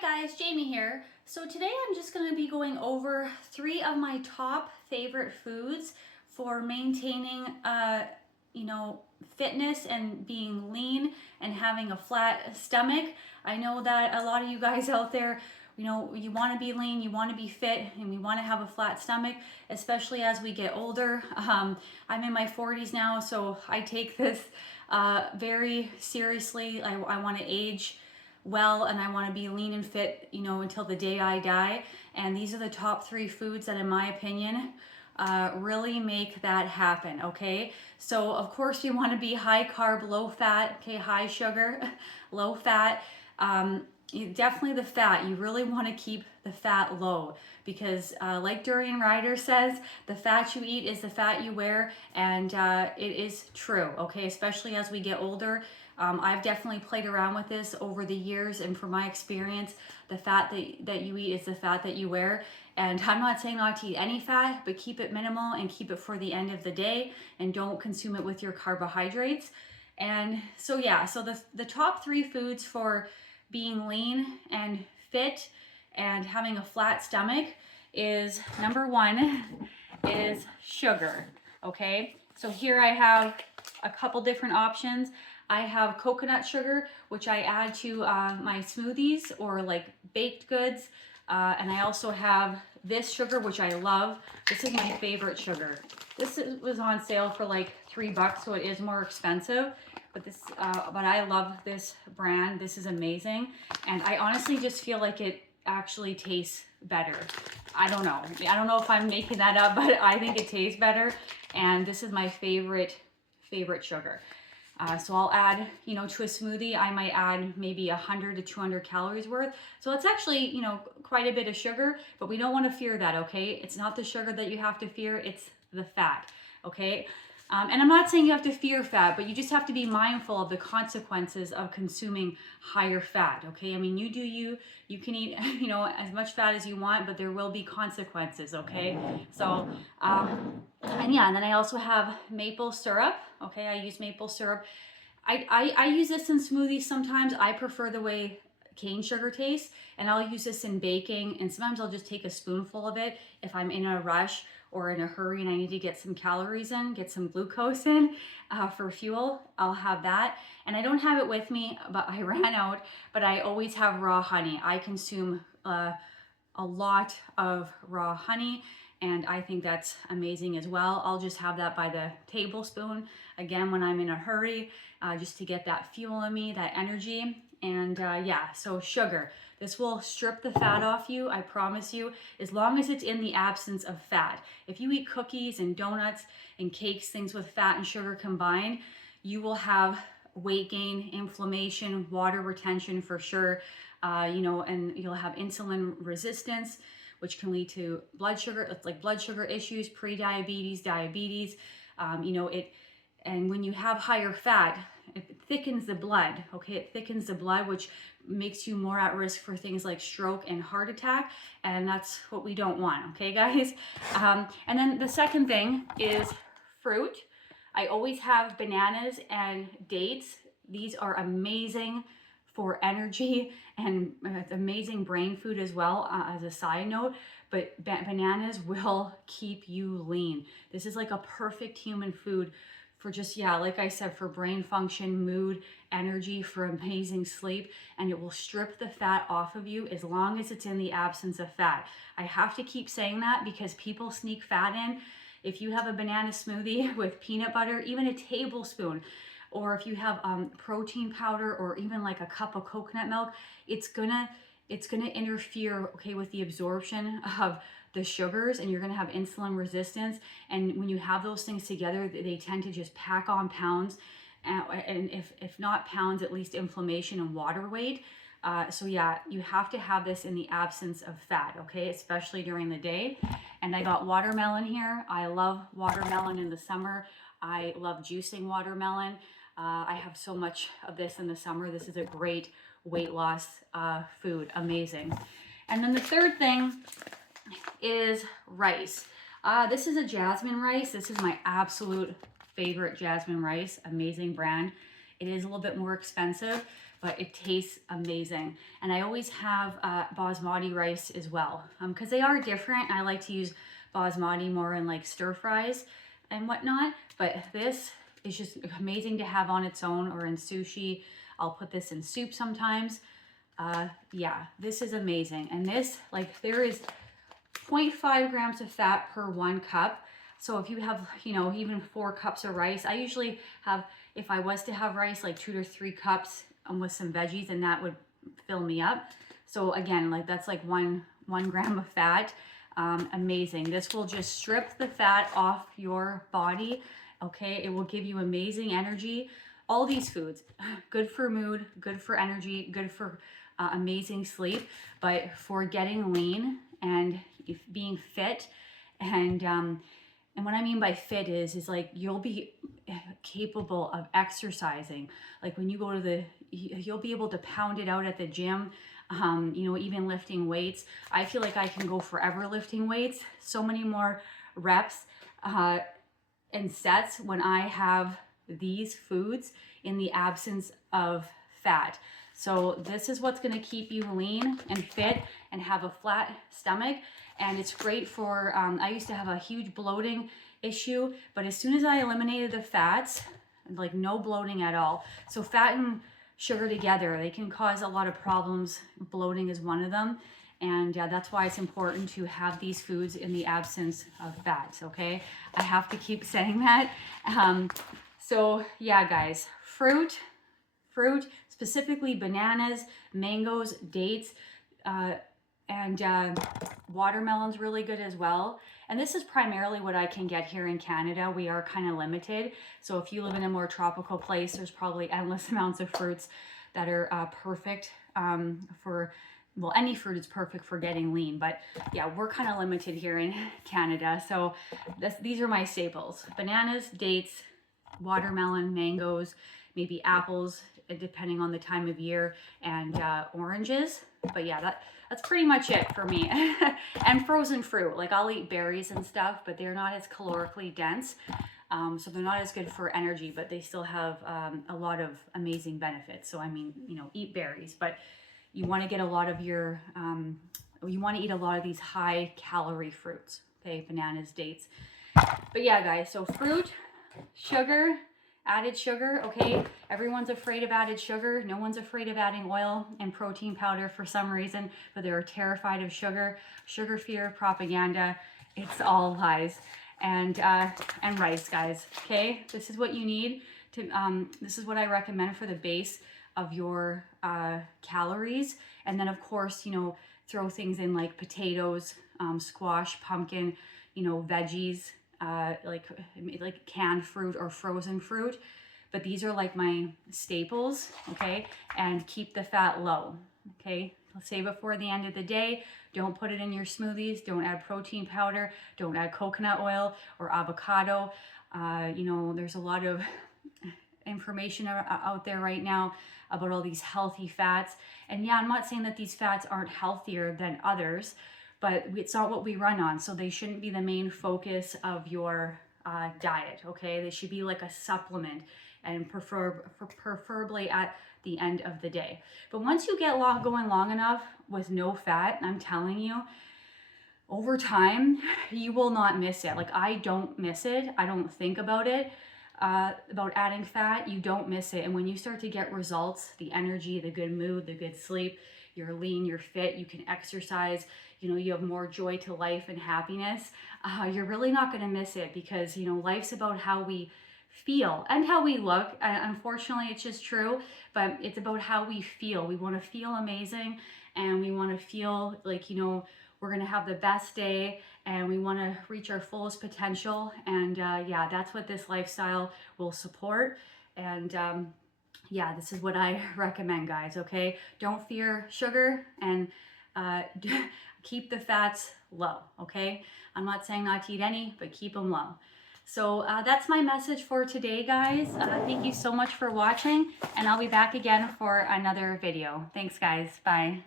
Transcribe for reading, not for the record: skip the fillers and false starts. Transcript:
Hi guys, Jamie here. So today I'm just going to be going over 3 of my top favorite foods for maintaining fitness and being lean and having a flat stomach. I know that a lot of you guys out there, you want to be lean, you want to be fit, and we want to have a flat stomach, especially as we get older. I'm in my 40s now, so I take this very seriously. I want to age well, and I want to be lean and fit, until the day I die. And these are the top 3 foods that, in my opinion, really make that happen. Okay, so of course you want to be high carb, low fat, okay, high sugar, low fat. Definitely the fat, you really want to keep the fat low, because like Durian Ryder says, the fat you eat is the fat you wear. And it is true, okay, especially as we get older. I've definitely played around with this over the years, and from my experience, the fat that you eat is the fat that you wear. And I'm not saying not to eat any fat, but keep it minimal and keep it for the end of the day, and don't consume it with your carbohydrates. And so yeah, so the top 3 foods for being lean and fit and having a flat stomach is, number 1 is sugar. Okay, so here I have a couple different options. I have coconut sugar, which I add to my smoothies or like baked goods. And I also have this sugar, which I love. This is my favorite sugar. This was on sale for like $3, so it is more expensive. But I love this brand. This is amazing. And I honestly just feel like it actually tastes better. I don't know. I don't know if I'm making that up, but I think it tastes better. And this is my favorite sugar. So I'll add, to a smoothie, I might add maybe 100 to 200 calories worth. So it's actually, quite a bit of sugar, but we don't want to fear that, okay? It's not the sugar that you have to fear, it's the fat, okay? And I'm not saying you have to fear fat, but you just have to be mindful of the consequences of consuming higher fat, okay? I mean, you do you can eat, as much fat as you want, but there will be consequences, okay? So, and yeah, and then I also have maple syrup, okay? I use maple syrup. I use this in smoothies sometimes. I prefer the way cane sugar tastes, and I'll use this in baking, and sometimes I'll just take a spoonful of it if I'm in a rush or in a hurry and I need to get some calories in, get some glucose in for fuel. I'll have that. And I don't have it with me, but I ran out, but I always have raw honey. I consume a lot of raw honey, and I think that's amazing as well. I'll just have that by the tablespoon, again, when I'm in a hurry, just to get that fuel in me, that energy. And yeah, so sugar. This will strip the fat off you, I promise you, as long as it's in the absence of fat. If you eat cookies and donuts and cakes, things with fat and sugar combined, you will have weight gain, inflammation, water retention for sure, and you'll have insulin resistance, which can lead to blood sugar issues, pre-diabetes, diabetes. And when you have higher fat, it thickens the blood, okay? It thickens the blood, which makes you more at risk for things like stroke and heart attack, and that's what we don't want, okay, guys? And then the second thing is fruit. I always have bananas and dates. These are amazing for energy, and it's amazing brain food as well, as a side note. But bananas will keep you lean. This is like a perfect human food for just, yeah, like I said, for brain function, mood, energy, for amazing sleep, and it will strip the fat off of you as long as it's in the absence of fat. I have to keep saying that because people sneak fat in. If you have a banana smoothie with peanut butter, even a tablespoon, or if you have protein powder or even like a cup of coconut milk, it's gonna interfere, okay, with the absorption of the sugars, and you're gonna have insulin resistance. And when you have those things together, they tend to just pack on pounds, and if not pounds, at least inflammation and water weight. So yeah, you have to have this in the absence of fat, okay, especially during the day. And I got watermelon here. I love watermelon in the summer. I love juicing watermelon. I have so much of this in the summer. This is a great weight loss food, amazing. And then the third thing is rice. This is a jasmine rice. This is my absolute favorite jasmine rice, amazing brand. It is a little bit more expensive, but it tastes amazing. And I always have basmati rice as well, because they are different. I like to use basmati more in like stir fries and whatnot, but this is just amazing to have on its own or in sushi. I'll put this in soup sometimes. Yeah, this is amazing. And this, like, there is 0.5 grams of fat per 1 cup. So if you have, you know, even 4 cups of rice, I usually have, if I was to have rice, like 2 to 3 cups with some veggies, and that would fill me up. So again, like that's like one gram of fat. Amazing. This will just strip the fat off your body. Okay, it will give you amazing energy. All these foods, good for mood, good for energy, good for amazing sleep, but for getting lean and being fit, and what I mean by fit is like you'll be capable of exercising. Like when you go to you'll be able to pound it out at the gym. You know, even lifting weights. I feel like I can go forever lifting weights. So many more reps and sets when I have these foods in the absence of fat. So this is what's going to keep you lean and fit and have a flat stomach. And it's great for, I used to have a huge bloating issue, but as soon as I eliminated the fats, like no bloating at all. So fat and sugar together, they can cause a lot of problems. Bloating is one of them. And that's why it's important to have these foods in the absence of fats, okay? I have to keep saying that. So yeah, guys, fruit, specifically bananas, mangoes, dates, and watermelon's really good as well. And this is primarily what I can get here in Canada. We are kind of limited. So if you live in a more tropical place, there's probably endless amounts of fruits that are perfect for, well, any fruit is perfect for getting lean. But yeah, we're kind of limited here in Canada. So these are my staples: bananas, dates, watermelon, mangoes, maybe apples, depending on the time of year, and oranges. But yeah, that's pretty much it for me. And frozen fruit, like I'll eat berries and stuff, but they're not as calorically dense. So they're not as good for energy, but they still have a lot of amazing benefits. So I mean, you know, eat berries, but you want to get a lot of your, you want to eat a lot of these high calorie fruits, okay? Bananas, dates. But yeah, guys, so fruit, sugar, added sugar, okay? Everyone's afraid of added sugar. No one's afraid of adding oil and protein powder for some reason, but they're terrified of sugar. Sugar fear, propaganda, it's all lies. And rice, guys, okay? This is what you need to, this is what I recommend for the base of your calories. And then of course, you know, throw things in like potatoes, squash, pumpkin, you know, veggies, like canned fruit or frozen fruit. But these are like my staples, okay? And keep the fat low, okay? Save it for the end of the day. Don't put it in your smoothies. Don't add protein powder. Don't add coconut oil or avocado. You know, there's a lot of information out there right now about all these healthy fats. And yeah, I'm not saying that these fats aren't healthier than others, but it's not what we run on. So they shouldn't be the main focus of your diet, okay? They should be like a supplement, and preferably at the end of the day. But once you get going long enough with no fat, I'm telling you, over time, you will not miss it. Like I don't miss it. I don't think about it, about adding fat. You don't miss it. And when you start to get results, the energy, the good mood, the good sleep, you're lean, you're fit, you can exercise, you know, you have more joy to life and happiness, you're really not going to miss it, because, you know, life's about how we feel and how we look. Unfortunately, it's just true, but it's about how we feel. We want to feel amazing, and we want to feel like, you know, we're going to have the best day, and we want to reach our fullest potential. And yeah, that's what this lifestyle will support. And yeah, this is what I recommend, guys, okay? Don't fear sugar, and keep the fats low, okay? I'm not saying not to eat any, but keep them low. So that's my message for today, guys. Thank you so much for watching, and I'll be back again for another video. Thanks, guys. Bye.